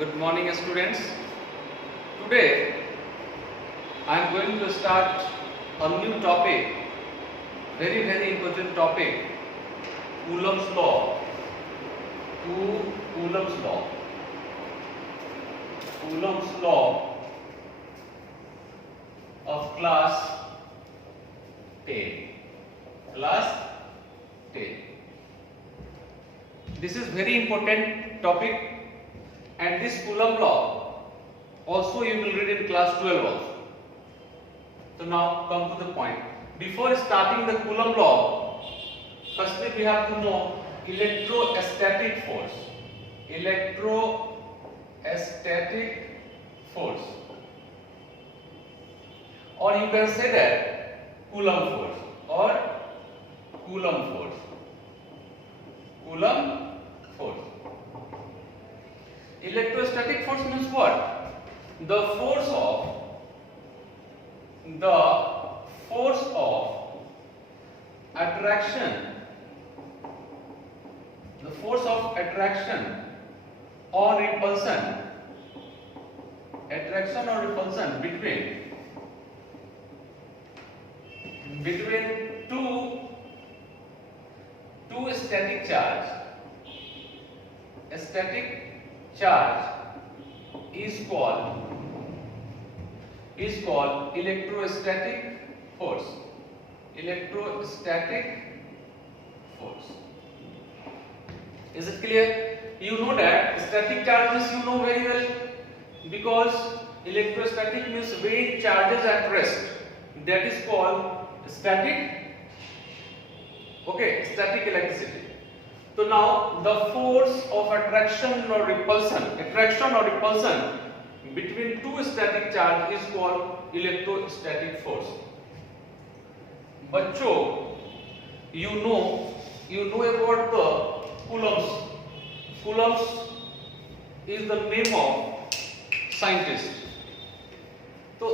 Good morning, students. Today I am going to start a new topic, very important topic, Coulomb's law. Coulomb's law. Coulomb's law of class 10. Class 10. This is very important topic. And this Coulomb law also you will read in class 12 also. So now come to the point. Before starting the Coulomb law, firstly we have to know electrostatic force. Electrostatic force. Or you can say that Coulomb force or Coulomb force. Coulomb force. Electrostatic force means what? The force of attraction. The force of attraction or repulsion. Attraction or repulsion between two static charge. A static charge is called electrostatic force. Electrostatic force. Is it clear? You know that static charges you know very well, because electrostatic means weight charges at rest. That is called static. Okay, static electricity. So now the force of attraction or repulsion between two static charge is called electrostatic force. बच्चों, you know about the Coulombs. Coulombs is the name of scientist. So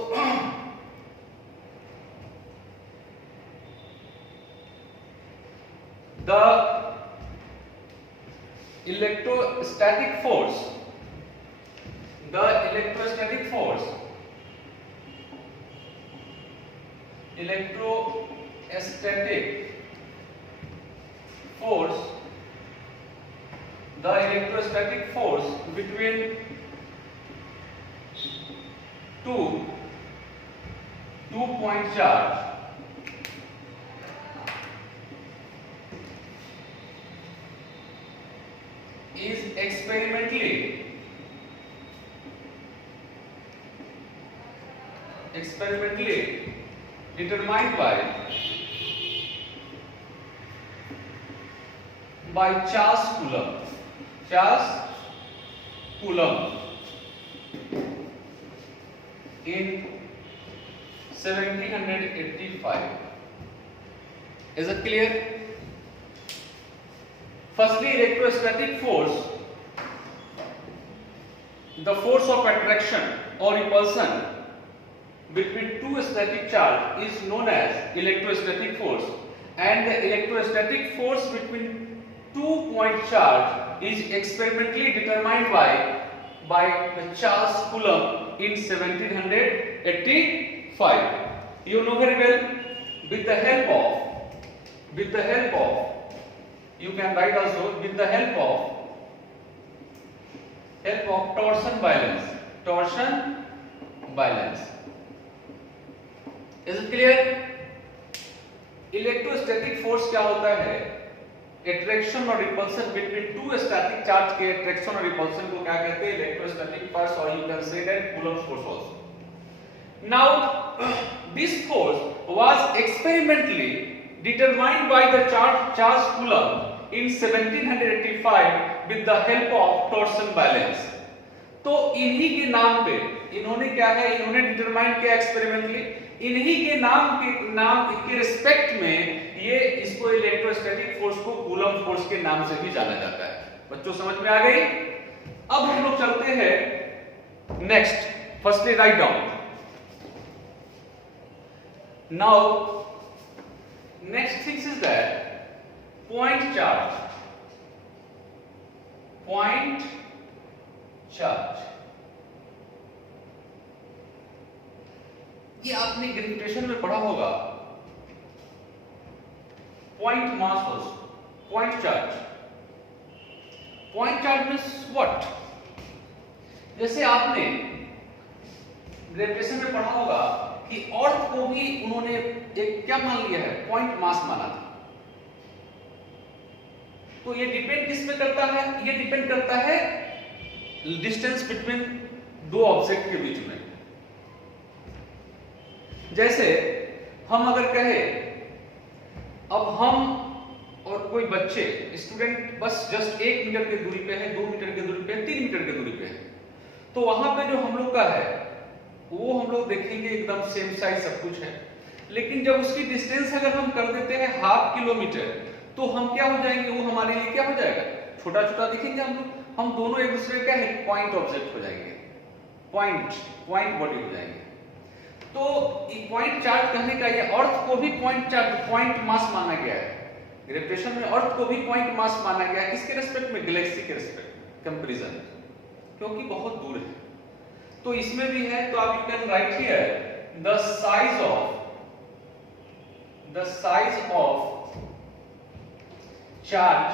the electrostatic force between two point charge is experimentally determined by Charles Coulomb. In 1785. Is it clear? Firstly, electrostatic force, the force of attraction or repulsion between two static charge is known as electrostatic force, and the electrostatic force between 2 point charge is experimentally determined by Charles Coulomb in 1785. You know very well, with the help of you can write also with the help of torsion balance. Is it clear? Electrostatic force क्या होता है? Attraction और repulsion between two static charge के attraction और repulsion को क्या कहते हैं? इलेक्ट्रोस्टैटिक फोर्स, और you can say that Coulomb's force also. Now this force was experimentally determined by the Charles Coulomb in 1785 with the help of torsion balance. तो इन्हीं के नाम पे इन्होंने डिटरमाइन किया एक्सपेरिमेंटली. इन्हीं के नाम के रिस्पेक्ट में ये इसको इलेक्ट्रोस्टैटिक फोर्स को Coulomb फोर्स के नाम से भी जाना जाता है. बच्चों समझ में आ गई? अब हम लोग चलते हैं next. Firstly write down. Now next thing is that point charge. ये आपने ग्रेविटेशन में पढ़ा होगा, point mass also, point charge. Point charge means what? जैसे आपने ग्रेविटेशन में पढ़ा होगा कि अर्थ को भी उन्होंने एक क्या मान लिया है, पॉइंट मास माना था। तो ये डिपेंड किस पे करता है? ये डिपेंड करता है डिस्टेंस बिटवीन दो ऑब्जेक्ट के बीच में। जैसे हम अगर कहें अब हम और कोई बच्चे स्टूडेंट बस जस्ट 1 मीटर की दूरी पे है, 2 मीटर की दूरी पे है, 3 मीटर की दूरी पे है, तो वहां पे जो हम लोग का है वो हम लोग देखेंगे एकदम सेम साइज सब कुछ है। लेकिन जब उसकी डिस्टेंस अगर हम कर देते हैं 1/2 किलोमीटर, तो हम क्या हो जाएंगे, वो हमारे लिए क्या हो जाएगा, छोटा छोटा दिखेंगे हम लोग। हम दोनों एक दूसरे का पॉइंट ऑब्जेक्ट हो जाएंगे, पॉइंट बॉडी हो जाएंगे। तो पॉइंट चार्ज कहने का ये अर्थ को भी पॉइंट चार्ज, पॉइंट मास माना गया है। ग्रेविटेशन में अर्थ को भी पॉइंट मास माना गया है। किसके रिस्पेक्ट में? गैलेक्सी के रिस्पेक्ट कंपैरिजन, क्योंकि बहुत दूर है। तो इसमें भी है, तो आप you can write here the size of charge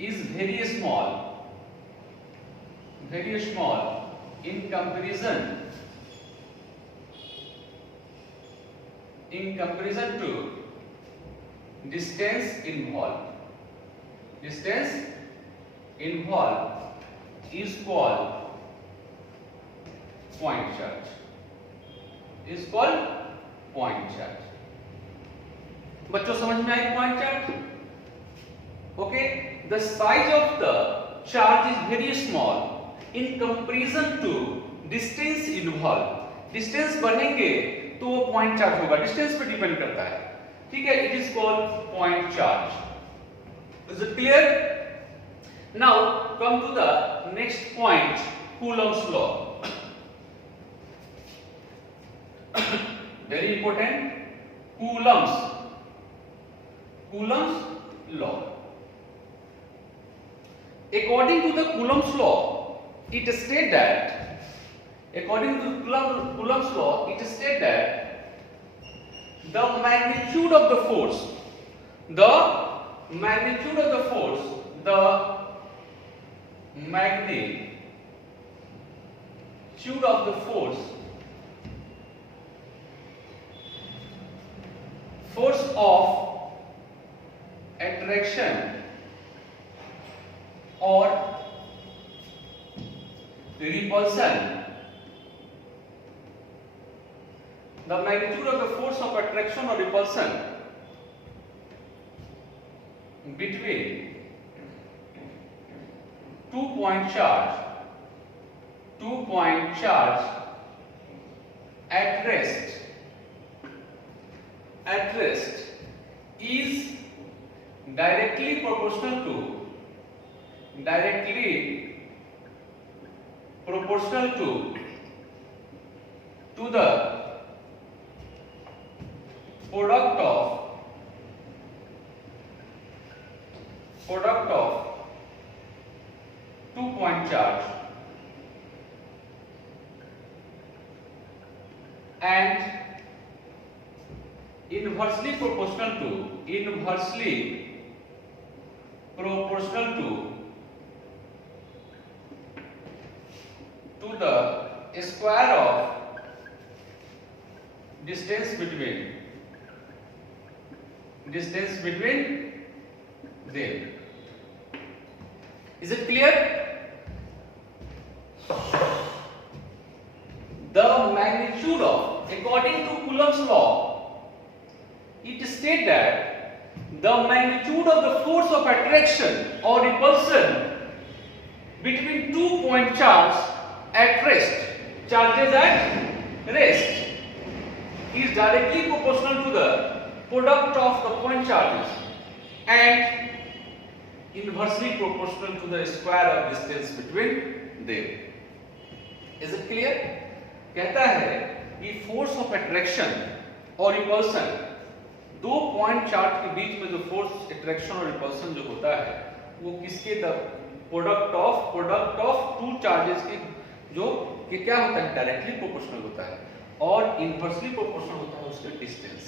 is very small in comparison to distance involved. Distance involved is called point charge. बच्चों समझ में I point charge? Okay, the size of the charge is very small in comparison to distance involved. Distance बढ़ेंगे तो वो point charge होगा, distance पे depend करता है, ठीक है? It is called point charge. Is it clear? Now come to the next point, Coulomb's law. Very important, Coulomb's law. According to the Coulomb's law, it states that the magnitude of the force of attraction or repulsion, the magnitude of the force of attraction or repulsion between two-point charge at rest is directly proportional to the product of two-point charge and inversely proportional to the square of distance between them. Is it clear? The magnitude of, according to Coulomb's law, it states that the magnitude of the force of attraction or repulsion between two-point charge at rest, charges at rest, is directly proportional to the product of the point charges and inversely proportional to the square of distance between them. Is it clear? कहता है कि force of attraction और repulsion, दो point charge के बीच में जो force attraction और repulsion जो होता है वो किसके प्रोडक्ट ऑफ चार्जेस की जो कि क्या होता है डायरेक्टली प्रोपोर्शनल होता है और इनवर्सली प्रोपोर्शनल होता है उसके डिस्टेंस।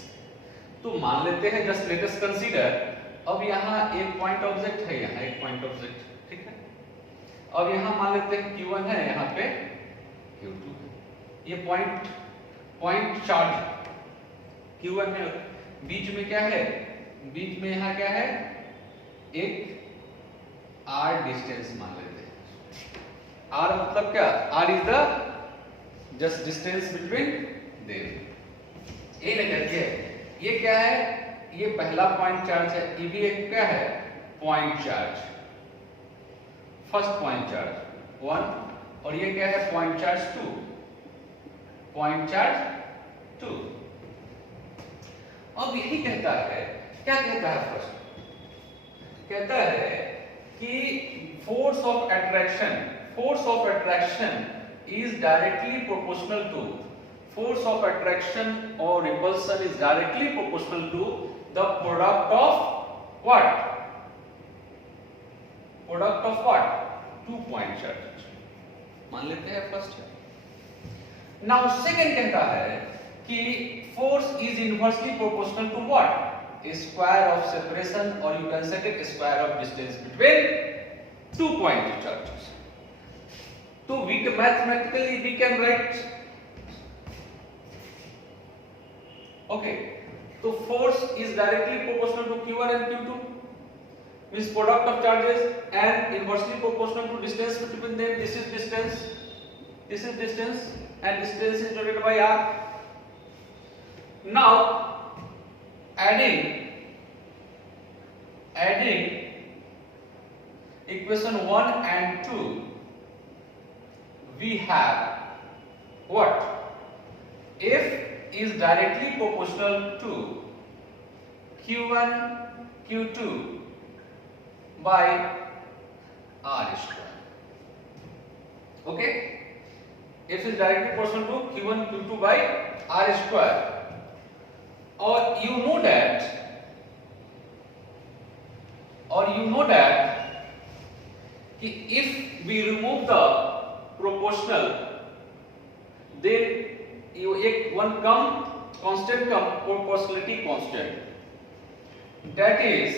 तो मान लेते हैं जस्ट लेट अस कंसीडर, अब यहाँ एक पॉइंट ऑब्जेक्ट है, यहाँ एक पॉइंट ऑब्जेक्ट, ठीक है। अब यहाँ मान लेते हैं Q1 है, यहाँ पे Q2 है, ये पॉइंट चार्ज Q1 है, बीच में क्या है, बीच में यहाँ क्या है, एक R डिस्टेंस मान लेते हैं। R मतलब क्या, R is the just distance between them. ये लेकर के ये क्या है, ये पहला पॉइंट चार्ज है, ये भी एक क्या है point charge, first point charge 1, और ये क्या है पॉइंट चार्ज 2, पॉइंट चार्ज 2। अब यही कहता है, क्या कहता है, फर्स्ट कहता है कि force of attraction is directly proportional to, force of attraction or repulsion is directly proportional to the product of what? Product of what? 2 point charges. मान लेते हैं फर्स्ट। Now second कहता है कि force is inversely proportional to what? A square of separation, or you can say it square of distance between 2 point charges. So we mathematically we can write, okay, so force is directly proportional to Q1 and Q2, means product of charges, and inversely proportional to distance between them. This is distance, and distance is denoted by R. Now adding equation 1 and 2, we have what? F is directly proportional to Q1 Q2 by R square. Okay, F is directly proportional to Q1 Q2 by R square. Or you know that if we remove the proportional, then you एक one constant come proportionality constant, that is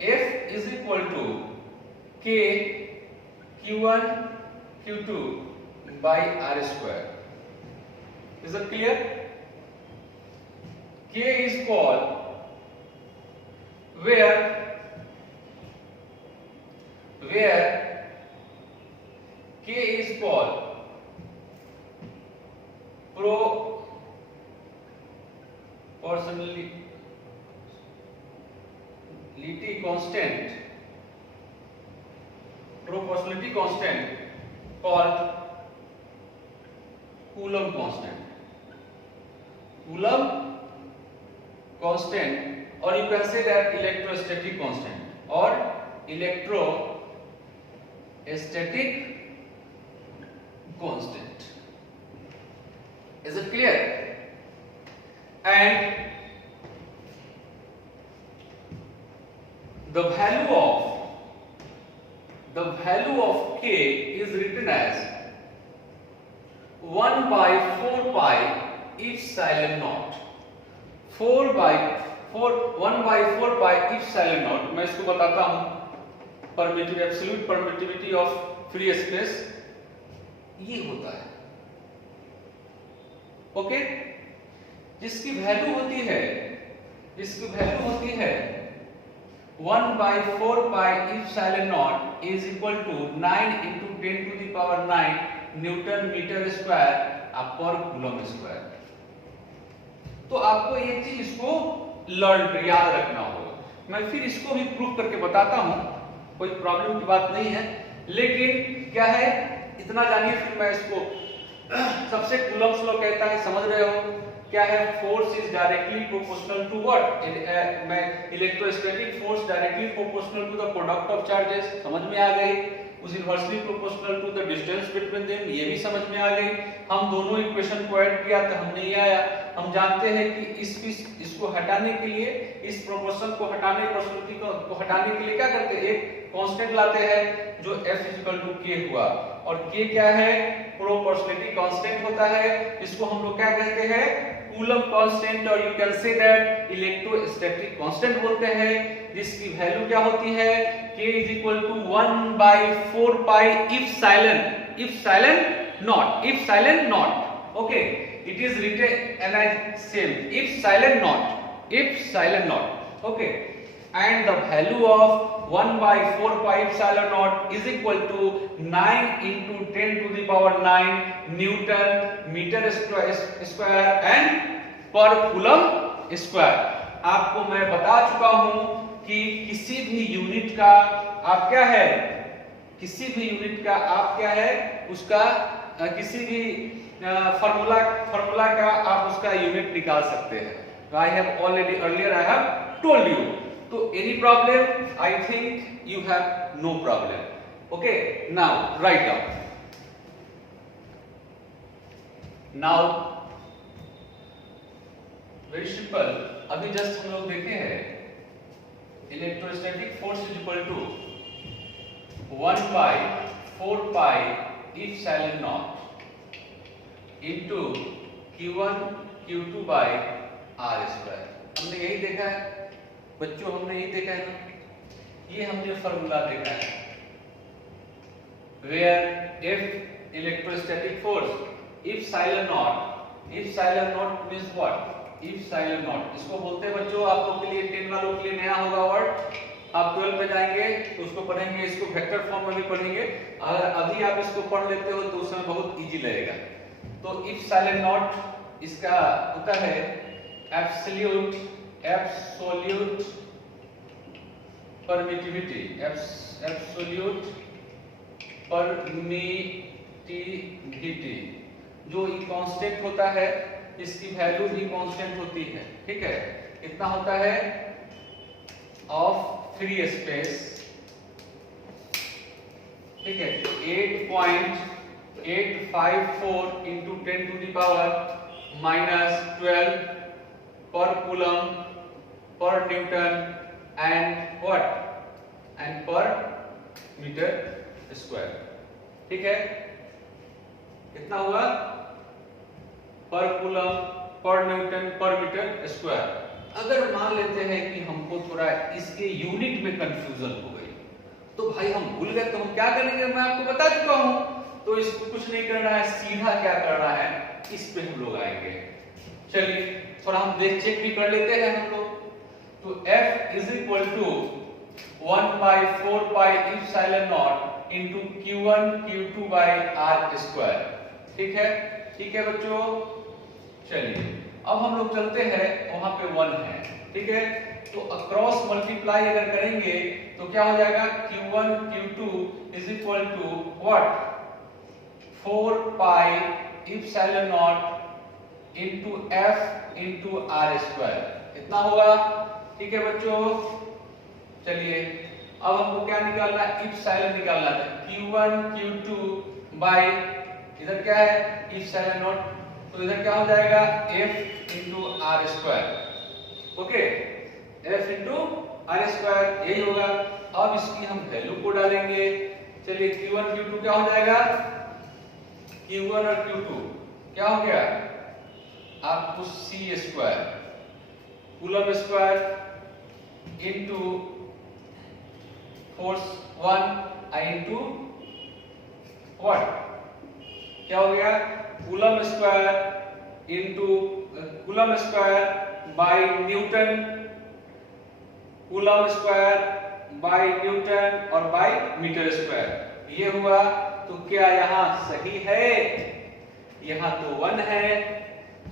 F is equal to K Q1 Q2 by R square. Is it clear? K is called where K is called proportionality constant called Coulomb constant, or you can say that electrostatic constant or electrostatic constant. Is it clear? And the value of K is written as 1 by 4 pi epsilon naught. 1 by 4 pi epsilon naught, मैं इसको बताता हूं, permittivity, absolute permittivity of free space ये होता है। Okay, जिसकी value होती है 1 by 4 pi epsilon naught is equal to 9 into 10 to the power 9 newton metre square पर कूलम स्क्वायर। तो आपको एक चीज इसको लर्न याद रखना होगा। मैं फिर इसको भी प्रूव करके बताता हूं, कोई प्रॉब्लम की बात नहीं है, लेकिन क्या है इतना जानिए, फिर मैं इसको सबसे कूलम्स लॉ कहता है, समझ रहे हो क्या है? Force is directly proportional to what? मैं electrostatic force directly proportional to the product of charges, समझ में आ गई। उस inversely proportional to the distance between them, ये भी समझ में आ गई। हम दोनों इक्वेशन को ऐड किया तो हमने ये आया। हम जानते हैं कि इसको हटाने के लिए, इस प्रोपोर्शन को हटाने, प्रोपोर्शनलिटी को हटाने के लिए क्या करते हैं? एक कांस्टेंट लाते हैं जो F इक्वल टू K हुआ, और K क्या है, प्रोपोर्शनलिटी कांस्टेंट होता है, इसको हम लोग क्या कहते हैं, कूलम कांस्टेंट, और you can say that electrostatic constant बोलते हैं, जिसकी वैल्यू क्या होती है, K is equal to 1/4 pi if silent not, okay, it is written as same if silent not, okay, and the value of 1/4 pi epsilon naught is equal to 9 into 10 to the power 9 Newton meter square and per coulomb square। आपको मैं बता चुका हूं कि किसी भी unit का आप क्या है, उसका किसी भी फॉर्मूला का आप उसका यूनिट निकाल सकते हैं। I have already earlier I have told you। तो any problem? I think you have no problem। Okay, now write down। Now very simple, अभी जस्ट हम लोग देखे हैं electrostatic force is equal to 1/4 pi epsilon naught into Q1 Q2 by R square। हमने यही देखा है बच्चों, हमने यही देखा है ना, ये हमने फॉर्मूला देखा है, where if electrostatic force epsilon naught means what, epsilon naught इसको बोलते हैं बच्चों, आप लोग के लिए 10 वालों के लिए नया होगा वर्ड, आप 12 में जाएंगे तो उसको पढ़ेंगे, इसको वेक्टर फॉर्म में भी पढ़ेंगे, अगर अभी आप इसको पढ़ लेते हो तो उसमें बहुत इजी लगेगा। तो epsilon naught इसका होता है एब्सोल्यूट परमिटिविटी, जो ये कांस्टेंट होता है, इसकी वैल्यू भी कांस्टेंट होती है, ठीक है, कितना होता है, ऑफ फ्री स्पेस, ठीक है, 8.854 into 10 to the power -12 per coulomb per Newton and what, and per meter square, ठीक है, कितना हुआ, पर कूलम पर न्यूटन पर मीटर स्क्वायर। अगर मान लेते हैं कि हमको थोड़ा इसके यूनिट में कंफ्यूजन हो गई, तो भाई हम भूल गए, तो हम क्या करेंगे, मैं आपको बता चुका हूं, तो इसको कुछ नहीं करना है, सीधा क्या करना है, इस पे हम लोग आएंगे। चलिए थोड़ा हम देख चेक भी कर लेते हैं हम लोग। तो F is equal to 1/4 pi epsilon naught into Q1 Q2 by R square, ठीक है बच्चों। चलिए अब हम लोग चलते हैं, वहां पे 1 है, ठीक है, तो अक्रॉस मल्टीप्लाई अगर करेंगे तो क्या हो जाएगा, Q1 Q2 is equal to what, 4 pi epsilon naught into F into R square, इतना होगा, ठीक है बच्चों। चलिए अब हमको क्या निकालना है, epsilon निकालना है, Q1 Q2 by इधर क्या है, epsilon naught, तो इधर क्या हो जाएगा, F into R square, okay, F into R square, यही होगा। अब इसकी हम वैल्यू को डालेंगे, चलिए Q1 Q2 क्या हो जाएगा, Q1 और Q2 क्या हो गया, आपको C square coulomb square into force 1 into what, क्या हो गया, coulomb square into coulomb square by Newton, coulomb square by Newton और बाय मीटर स्क्वायर, ये हुआ। तो क्या यहाँ सही है, यहाँ तो 1 है,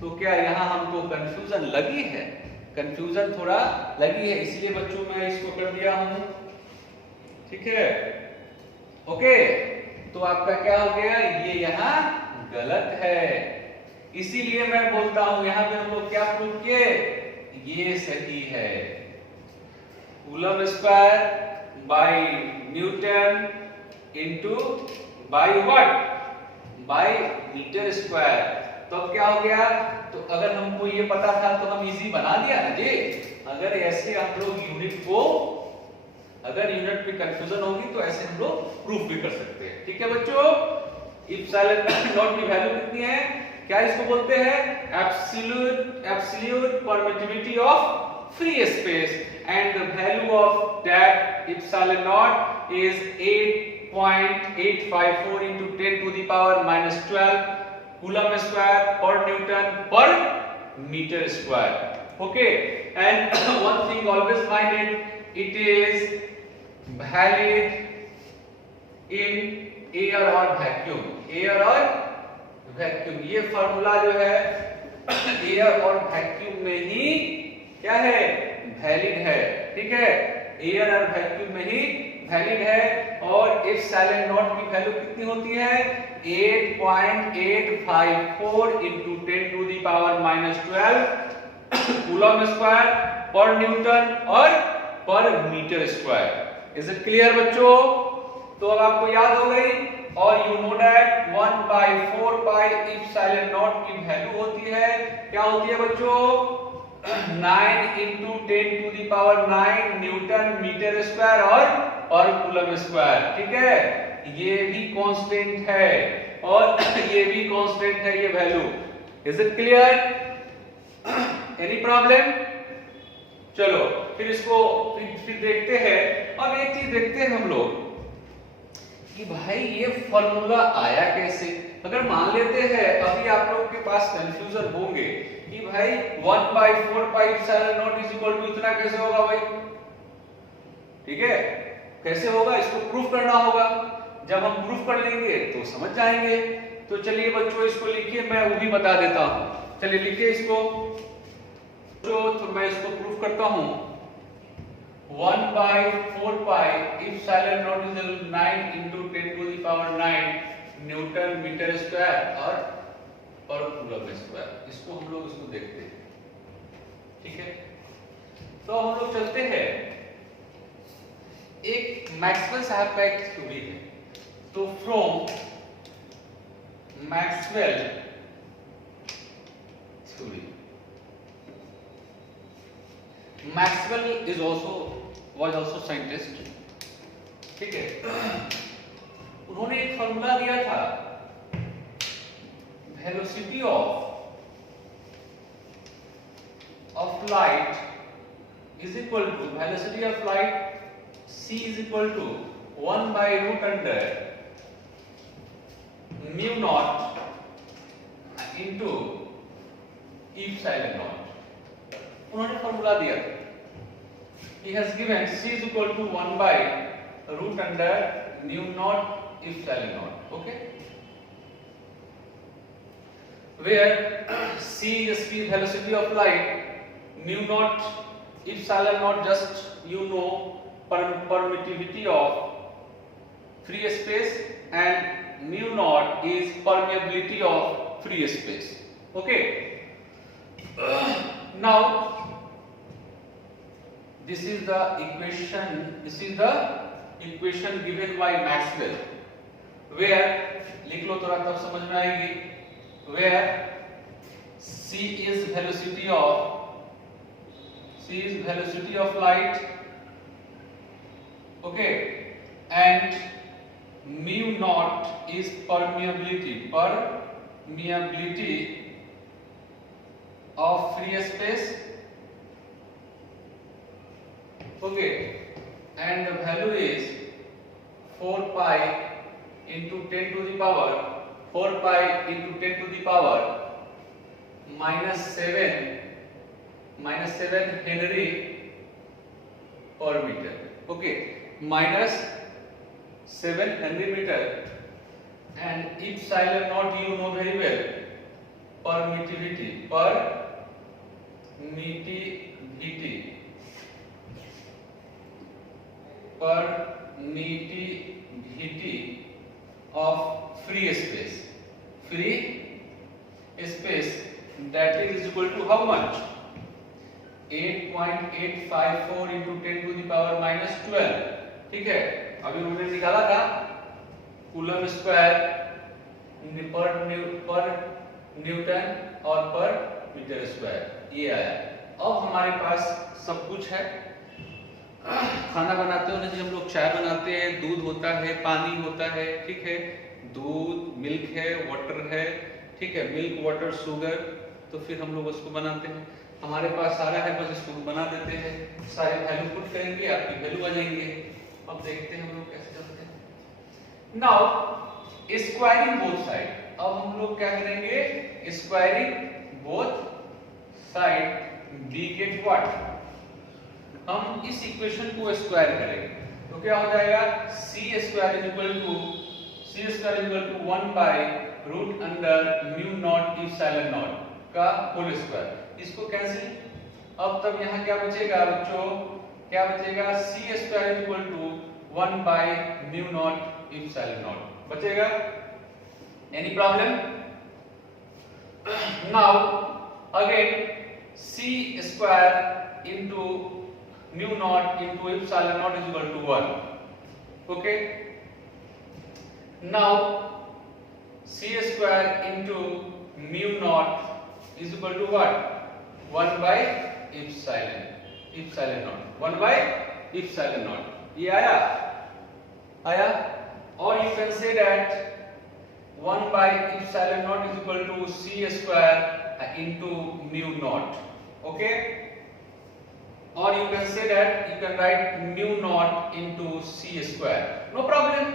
तो क्या यहाँ हमको कंफ्यूजन लगी है, कंफ्यूजन थोड़ा लगी है, इसलिए बच्चों मैं इसको कर दिया हूं, ठीक है, ओके। तो आपका क्या हो गया, ये यहाँ गलत है, इसीलिए मैं बोलता हूं यहाँ पे हम लोग क्या प्रूव किए, ये सही है, coulomb square by newton into by what, by metre square. तो अब क्या हो गया, तो अगर हमको ये पता था तो हम इजी बना दिया ना जी, अगर ऐसे हम लोग यूनिट को अगर यूनिट में कंफ्यूजन होगी तो ऐसे हम लोग प्रूफ भी कर सकते हैं। ठीक है बच्चों, इप्सिलॉन नॉट की वैल्यू कितनी है, क्या इसको बोलते हैं, absolute permittivity of free space, and the value of that epsilon naught is 8.854 into 10 to the power minus 12 coulomb square per newton per meter square. Okay, and one thing always mind it is valid in air or vacuum. Air और vacuum, ये formula जो है air और vacuum में ही क्या है, valid है। ठीक है, एयर और वैक्यूम में ही वैलिड है। और एप्सिलॉन नॉट की वैल्यू कितनी होती है, 8.854 into 10 to the power minus 12 coulomb square पर न्यूटन और पर metre square. Is it clear बच्चों? तो अब आपको याद हो गई। और you know that 1/4 pi epsilon naught की वैल्यू होती है, क्या होती है बच्चों, 9 into 10 to the power 9 newton metre square और पर कूलम स्क्वायर। ठीक है, ये भी कांस्टेंट है और ये भी कांस्टेंट है ये value. Is it clear? Any problem? चलो फिर इसको फिर देखते हैं। अब एक चीज देखते हैं हम लोग कि भाई ये फॉर्मूला आया कैसे। अगर मान लेते हैं अभी आप लोग के पास कंफ्यूजन होंगे कि भाई 1/4 pi epsilon naught is equal to इतना कैसे होगा भाई। ठीक है, कैसे होगा, इसको प्रूफ करना होगा। जब हम प्रूफ कर लेंगे तो समझ जाएंगे। तो चलिए बच्चों इसको लिखिए, मैं वो भी बता देता हूं। चलिए लिखिए इसको, तो मैं इसको प्रूफ करता हूं। 1/4 pi epsilon naught is 9 into 10 to the power 9 newton metre square और पर कूलम स्क्वायर। इसको हम लोग इसको देखते हैं। ठीक है, तो हम लोग चलते हैं, एक मैक्सवेल साहब का एक थ्योरी है। तो from Maxwell theory, Maxwell was also scientist। ठीक है, उन्होंने एक फॉर्मूला दिया था, velocity of light is equal to, velocity of light c is equal to 1/√under mu naught into epsilon naught। उन्होंने फॉर्मूला दिया, he has given c is equal to 1/√under mu naught epsilon naught। okay, where c is the velocity of light, mu naught epsilon naught just you know permittivity of free space, and mu naught is permeability of free space। okay, now this is the equation given by Maxwell, where लिख लो थोड़ा तब समझ में आएगी, where c is velocity of light, okay, and mu naught is permeability of free space, okay, and the value is 4 pi into 10 to the power minus 7 Henry per meter। okay, minus 7 Henry meter, and epsilon naught you know very well, permittivity of free space, that is equal to how much, 8.854 into 10 to the power minus 12। ठीक है, अभी उन्होंने निकाला था coulomb square पर newton और पर metre square, ये आया। अब हमारे पास सब कुछ है, खाना बनाते हो जैसे हम लोग चाय बनाते हैं, दूध होता है, पानी होता है, ठीक है, दूध, मिल्क है, वाटर है, ठीक है, मिल्क, वाटर, शुगर, तो फिर हम लोग उसको बनाते हैं। हमारे पास सारा है, बस इसको बना देते हैं, सारे वैल्यू पुट करेंगे, आपकी वैल्यू आ जाएंगे। अब देखते हैं हम लोग कैसे करते हैं। नाउ स्क्वायरिंग बोथ साइड, अब हम लोग क्या करेंगे, squaring both side, we get what, हम इस इक्वेशन को स्क्वायर करेंगे तो क्या हो जाएगा, C square is equal to 1 by root under mu naught epsilon naught का होल स्क्वायर। इसको कैंसिल, अब तब यहाँ क्या बचेगा बच्चों, क्या बचेगा, C square is equal to 1 by mu naught epsilon naught बचेगा। Any problem? Now again C square into mu naught into epsilon naught is equal to 1. Okay, now c square into mu naught is equal to what, 1 by epsilon naught, 1 by epsilon naught, ये आया, और you can say that 1 by epsilon naught is equal to c square into mu naught. Okay, or you can say that you can write mu naught into c square. No problem.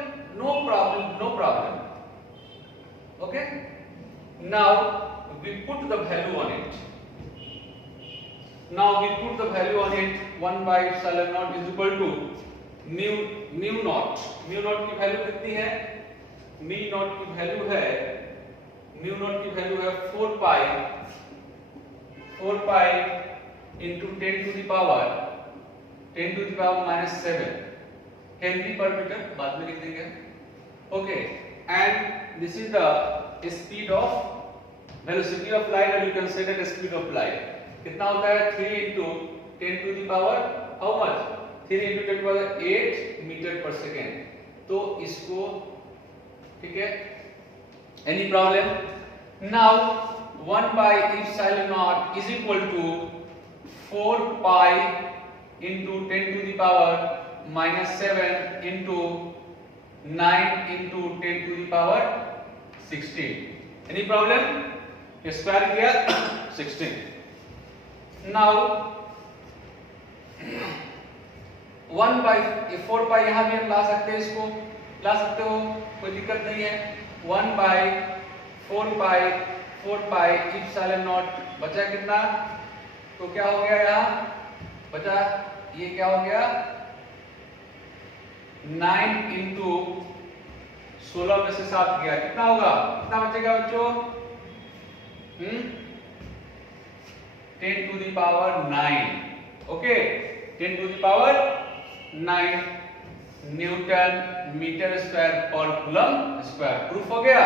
Okay, now we put the value on it. 1 by epsilon naught is equal to mu naught की value कितनी है, mu naught की value है 4 pi into 10 to the power minus 7 Henry per meter, बाद में लिख देंगे। Okay, and this is the speed of velocity of light, और you can say that speed of light कितना होता है, 3 into 10 to the power how much, 3 into 10 to the power 8 metre per second. तो इसको, ठीक है, any problem? Now 1 by epsilon naught is equal to 4 pi into 10 to the power minus 7 into 9 into 10 to the power 16. Any problem? Square किया 16. Now 1 by 4 pi यहाँ भी हम ला सकते हैं, इसको ला सकते हो, कोई दिक्कत नहीं है। 1 by 4 pi epsilon naught बचा कितना, तो क्या हो गया, यहाँ बचा, ये क्या हो गया, 9 into 16 में से 7 गया, कितना होगा, कितना बचेगा बच्चों, 10 to the power 9. Okay, 10 to the power 9 newton metre square पर कूलम स्क्वायर। प्रूफ हो गया,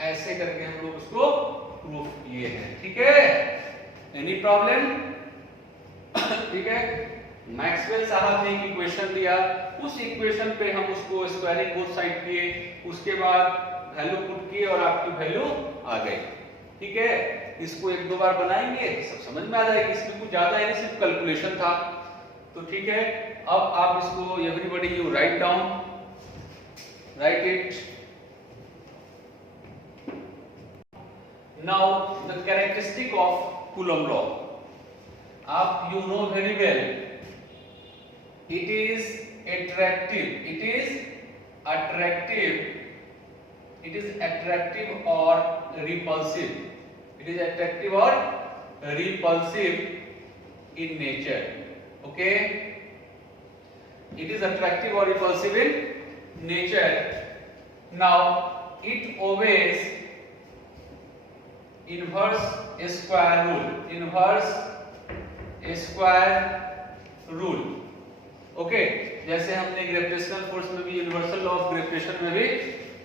ऐसे करके हम लोग उसको प्रूफ किए हैं, ठीक है। Any problem? ठीक है, मैक्सवेल साहब ने एक इक्वेशन दिया, उस इक्वेशन पे हम उसको स्क्वायरिंग बोथ साइड किए, उसके बाद वैल्यू पुट किए और आपकी वैल्यू आ गई, ठीक है। इसको एक दो बार बनाएंगे, सब समझ में आ जाएगी, इसमें कुछ ज्यादा नहीं, सिर्फ कैलकुलेशन था, तो ठीक है। अब आप इसको everybody you write down, right it. Now the characteristic of Coulomb law, आप you know very well, it is attractive or repulsive. It is attractive or repulsive in nature. Okay, it is attractive or repulsive in nature. Now it obeys inverse square rule. Okay, जैसे हमने gravitational force में भी, universal law of gravitation में भी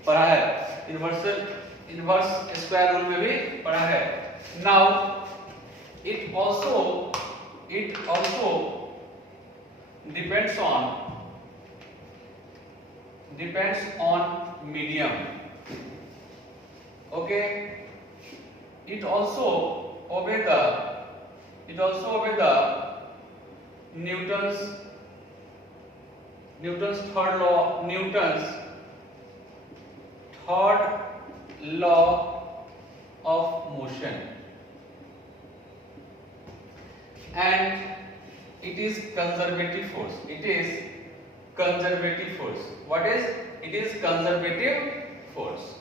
पढ़ा है, inverse square rule में भी पढ़ा है। Now it also depends on medium. Okay, it also obey the Newton's third law, of motion, and it is conservative force. It is conservative force. What is? It is conservative force.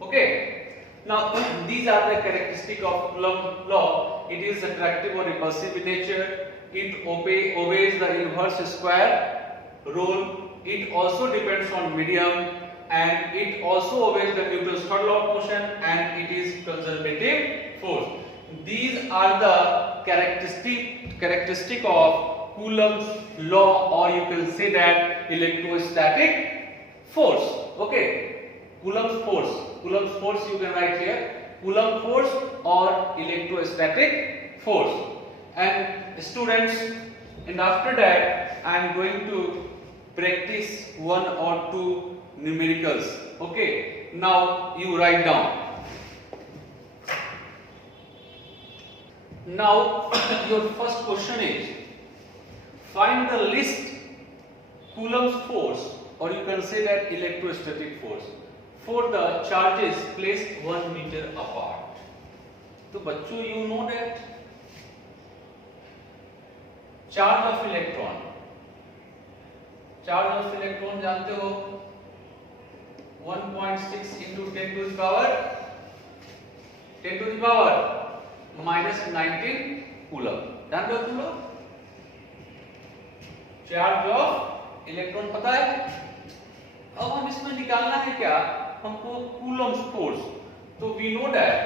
Okay. Now these are the characteristics of Coulomb law. It is attractive or repulsive in nature. It obeys the inverse square rule. It also depends on medium, and it also obeys the Newton's third law of motion, and it is conservative force. These are the characteristic of Coulomb's law, or you can say that electrostatic force. Okay, Coulomb's force you can write here, Coulomb force or electrostatic force. And students, and after that I am going to practice one or two numericals. Okay, now you write down. Now your first question is, find the least Coulomb's force, or you can say that electrostatic force, for the charges placed 1 meter apart. तो बच्चों, you know that charge of electron जानते हो, 1.6 into 10 to the power minus 19 coulomb. जानते हो तुम लोग? Charge of electron पता है. अब हम इसमें निकालना है क्या, हमको कूलम्स फोर्स. तो वी नो दैट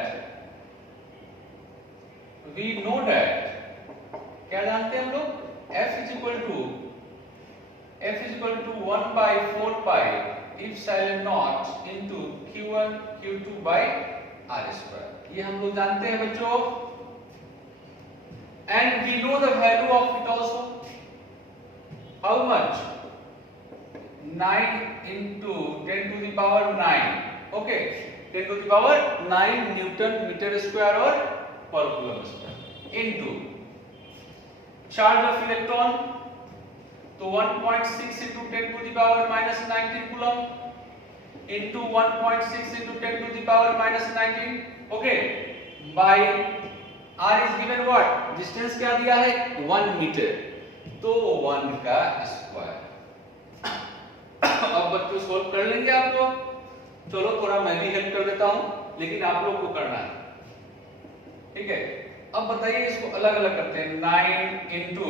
क्या जानते हैं हम लोग, F is equal to 1 by 4 pi epsilon naught into Q1 Q2 by R square. ये हम लोग जानते हैं बच्चों. And we know the value of it also. How much? 9 into 10 to the power 9. Okay, 10 to the power 9 Newton meter square or per coulomb square into charge of electron. तो 1.6 into 10 to the power minus 19 coulomb into 1.6 into 10 to the power minus 19. Okay, by R is given what? Distance क्या दिया है? 1 metre. तो 1 का square. अब बच्चों solve कर लेंगे आप लोग. चलो थोड़ा मैं भी हेल्प कर देता हूं, लेकिन आप लोग को करना है. ठीक है. अब बताइए, इसको अलग अलग करते हैं. 9 into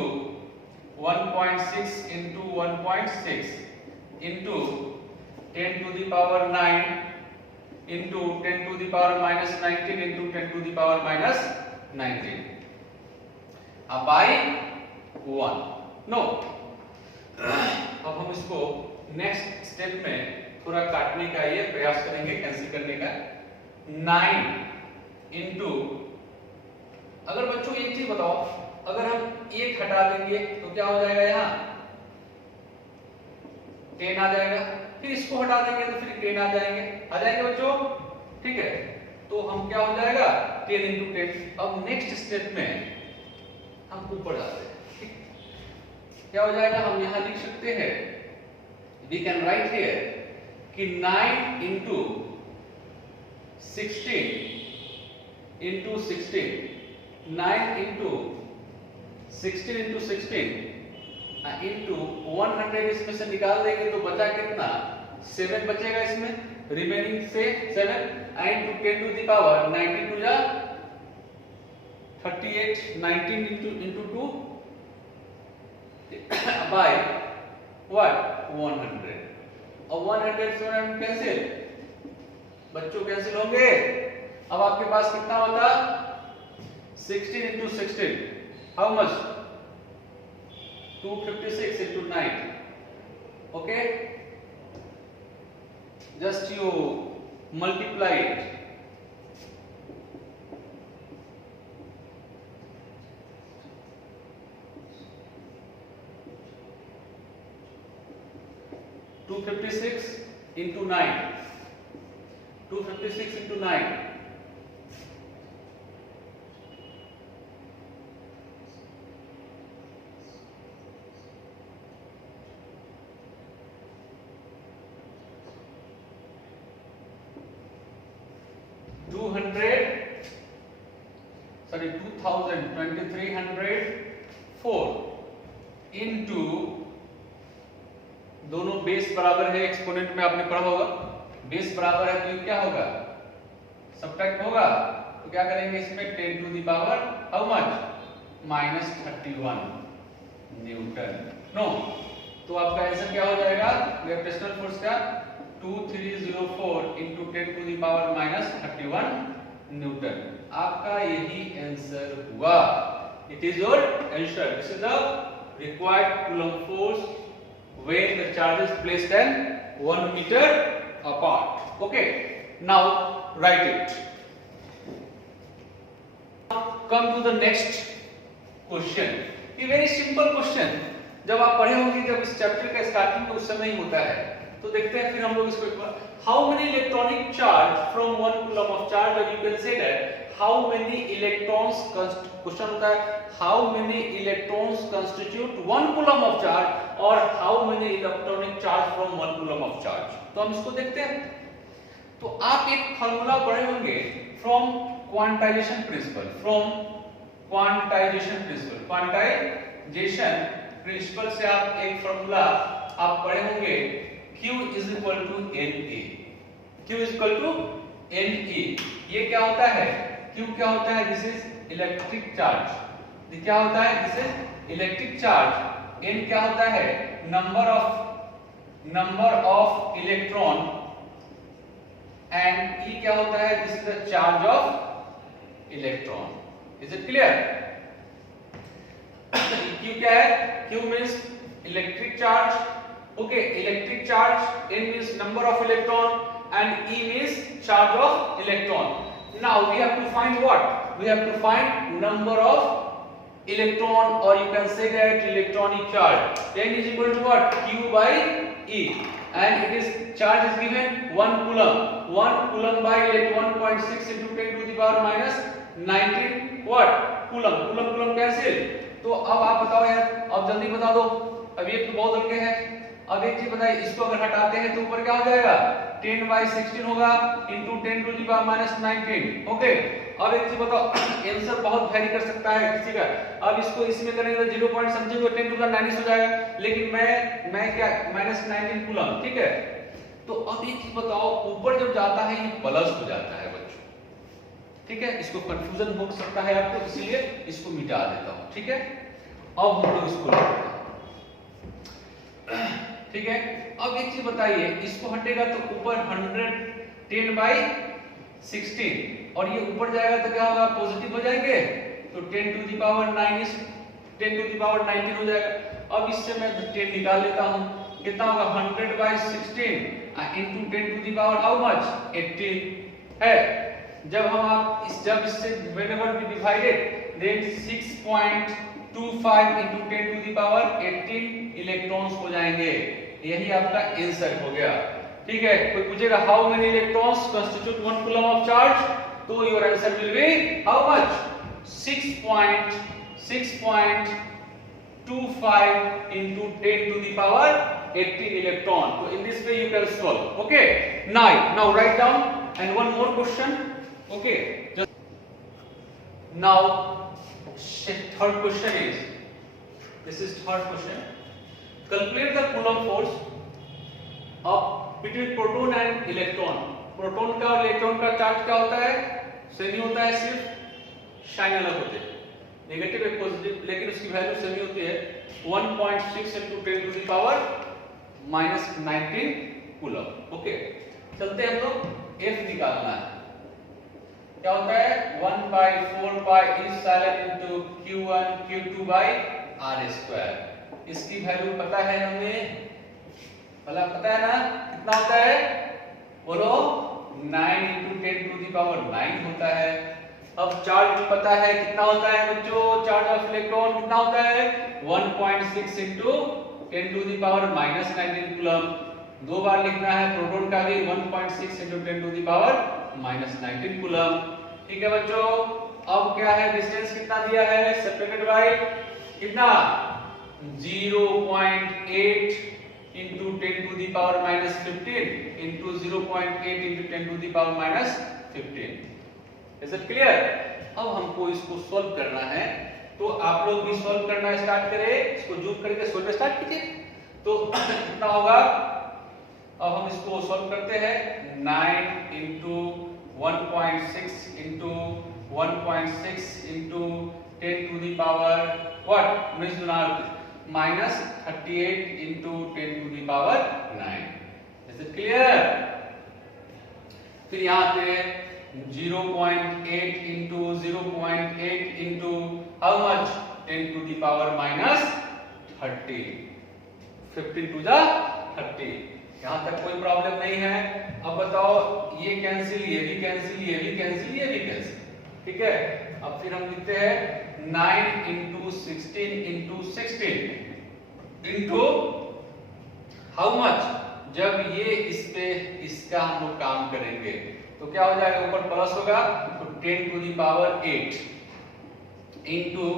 1.6 into 1.6 into 10 to the power 9 into 10 to the power minus 19 into 10 to the power minus 19 by 1. No. अब हम इसको नेक्स्ट स्टेप में थोड़ा काटने का ये प्रयास करेंगे, कैंसिल करने का. 9 into, अगर बच्चों एक चीज बताओ, अगर हम 1 हटा देंगे तो क्या हो जाएगा, यहाँ 10 आ जाएगा. फिर इसको हटा देंगे तो फिर 10 आ जाएंगे बच्चों. ठीक है. तो हम क्या हो जाएगा, 10 into 10. अब नेक्स्ट स्टेप में हम ऊपर जाते हैं. ठीक, क्या हो जाएगा, हम यहाँ लिख सकते हैं, वी कैन राइट हियर कि 9 into 16 into 16, 9 into 16 into 16 into 100. इसमें से निकाल देंगे तो बचा कितना, 7 बचेगा इसमें. रिमेनिंग से 7 into 10 to the power 92 जा 38, 19 into 2 by what, 100. और 100 से हम कैंसिल, बच्चों कैंसिल होंगे. अब आपके पास कितना होता, 16 into 16, how much, 256 into 9. Okay, just you multiply it. Two 56 into 9. 256 into 9. 2304 into, दोनों बेस बराबर है, एक्सपोनेंट में आपने पढ़ा होगा, बेस बराबर है तो ये क्या होगा, सब्ट्रैक्ट होगा, तो क्या करेंगे इसमें 10 to the power how much, -31 newton. No, तो आपका आंसर क्या हो जाएगा ग्रेविटेशनल फोर्स का 2304 into 10 to the power -31 Newton. आपका यही आंसर हुआ। It is your answer. This is the required Coulomb force when the charge is placed at 1 meter apart. Okay. Now write it. Come to the next question. ये very simple question. जब आप पढ़े होंगे, जब इस chapter का starting तो उस समय ही होता है। तो देखते हैं फिर हम लोग इसको एक बार। How many electronic charge from 1 coulomb of charge, or you can say that how many electrons, question होता है how many electrons constitute 1 coulomb of charge, or how many electronic charge from 1 coulomb of charge। तो हम इसको देखते हैं। तो आप एक फार्मूला पढ़े होंगे from quantization principle, quantization principle से आप एक फार्मूला आप पढ़े होंगे Q is equal to NA। Q is equal to NA। ये क्या होता है, Q क्या होता है, दिस इज इलेक्ट्रिक चार्ज, ये क्या होता है, this is electric charge. N क्या होता है, number of electron, and E क्या होता है, this is the charge of electron. Is it clear? Q क्या है, Q means electric charge, okay, electric charge, N means number of electron, and E means charge of electron. Now we have to find what, we have to find number of electron, or you can say that electronic charge. N is equal to what, Q by E, and it is charge is given 1 coulomb, 1 coulomb by 1.6 into 10 to the power -19 what coulomb cancel. तो अब आप बताओ यार, अब जल्दी बता दो, अब ये तो बहुत हल्के है। अब एक चीज बताइए, इसको अगर हटाते हैं तो ऊपर क्या हो जाएगा, 10/16 होगा into 10 to the power -19। Okay, अब एक चीज बताओ, आंसर बहुत वेरी कर सकता है किसी का। अब इसको इसमें करेंगे तो 0 पॉइंट समझेंगे 10 to the 9 हो जाएगा, लेकिन मैं क्या -19 कूलम, ठीक है। तो अब एक चीज बताओ, ऊपर जब जाता है ये प्लस हो जाता है बच्चों, ठीक है, इसको कंफ्यूजन हो सकता है आपको, इसलिए इसको मिटा देता हूं, ठीक है। अब हम लोग इसको लिखते हैं, ठीक है। अब एक चीज बताइए, इसको हटेगा तो ऊपर 10/16, और ये ऊपर जाएगा तो क्या होगा, पॉजिटिव हो जाएंगे, तो 10 to the power 9 10 to the power 19 हो जाएगा। अब इससे मैं 10 निकाल लेता हूं, कितना होगा 100/16 into 10 to the power how much 18 है। जब इससे whenever we divided, then 6.25 into 10 to the power 18 electrons हो जाएंगे। यही आपका आंसर हो गया, ठीक है। कोई पूछेगा how many electrons constitute 1 coulomb of charge, तो your answer will be how much 6.25 into 10 to the power 18 electron। So in this way you can solve, okay। Now write down, and one more question, okay। Now third question is, this is third question, calculate the Coulomb force of between proton and electron। Proton का और electron का charge क्या होता है, semi होता है, सिर्फ sign अलग होते हैं, नेगेटिव एक पॉजिटिव, लेकिन उसकी वैल्यू सेमी होती है 1.6 into 10 to the power -19 coulomb. Okay, चलते हैं हम लोग, F निकालना है, क्या होता है 1/4 pi epsilon into Q1 Q2 by R²। इसकी वैल्यू पता है हमें, पता है ना, कितना होता है बोलो, 9 into 10 to the power 9 होता है। अब चार्ज भी पता है कितना होता है बच्चों, चार्ज ऑफ इलेक्ट्रॉन कितना होता है 1.6 into 10 to the power -19 coulomb. दो बार लिखना है, प्रोटॉन का भी 1.6 into 10 to the power -19 coulomb, ठीक है बच्चों। अब क्या है, डिस्टेंस कितना दिया है, सेपरेटेड बाय कितना 0.8 into 10 to the power -15 into 0.8 into 10 to the power -15। Is it clear? अब हमको इसको सॉल्व करना है, तो आप लोग भी सॉल्व करना स्टार्ट करें, इसको जूम करके सॉल्व स्टार्ट कीजिए। तो कितना होगा, अब हम इसको सॉल्व करते हैं। 9 into 1.6 into 1.6 into 10 to the power what, minus 38 into 10 to the power 9। Is it clear? फिर यहाँ पे 0.8 into 0.8 into how much, 10 to the power minus 30, 15 to the 30। यहाँ तक कोई प्रॉब्लम नहीं है। अब बताओ, ये कैंसिल, ये भी कैंसिल, ये भी कैंसिल, ये भी कैंसिल, ठीक है। अब फिर हम लिखते हैं 9 into 16 into 16 into how much, जब ये इस पे इसका हम लोग काम करेंगे तो क्या हो जाएगा, ऊपर प्लस होगा तो 10 to the power 8 into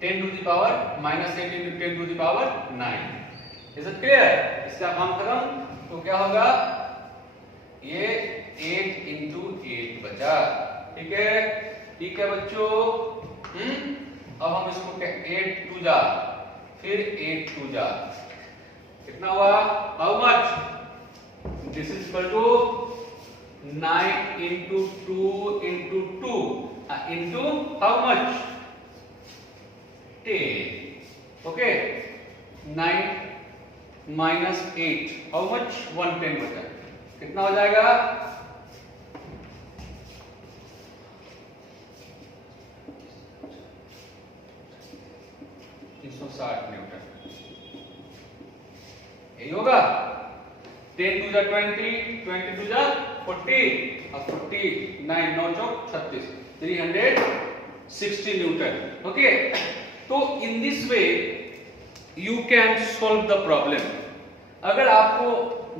10 to the power minus 8 into 10 to the power 9। Is it clear? इसका काम खत्म। तो क्या होगा, ये 8 इंटू 8 बचा, ठीक है। ठीक है बच्चों, अब हम इसको 8 टू जा, फिर 8 टू जा, कितना हुआ, how much, this is equal to 9 into 2 into 2 into how much, 10, okay. 9 minus 8 how much, 110 बचा, कितना हो जाएगा, 360 न्यूटन। यही होगा। 10 टू जा 20, 20 टू जा 40 और 40 9 9 चौक 36, 360 न्यूटन, ओके। तो in this way you can solve the problem. अगर आपको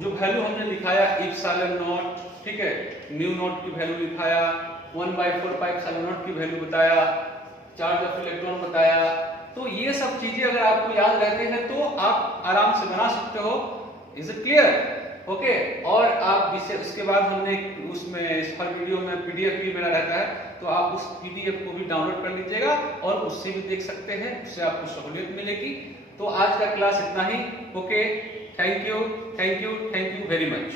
जो वैल्यू हमने लिखाया इप्सिलॉन नॉट, ठीक है, म्यू नॉट की वैल्यू लिखाया, 1/4 पाई इप्सिलॉन नॉट की वैल्यू बताया, चार्ज ऑफ इलेक्ट्रॉन बताया, तो ये सब चीजें अगर आपको याद रहते हैं तो आप आराम से बना सकते हो। Is it clear? ओके। और आप इसके बाद हमने उसमें हर वीडियो में पीडीएफ भी मेरा रहता है, तो आप उस पीडीएफ को भी डाउनलोड कर लीजिएगा और उससे भी देख सकते हैं, उससे आपको सहूलियत मिलेगी। तो आज का क्लास इतना ही। Okay, thank you very much.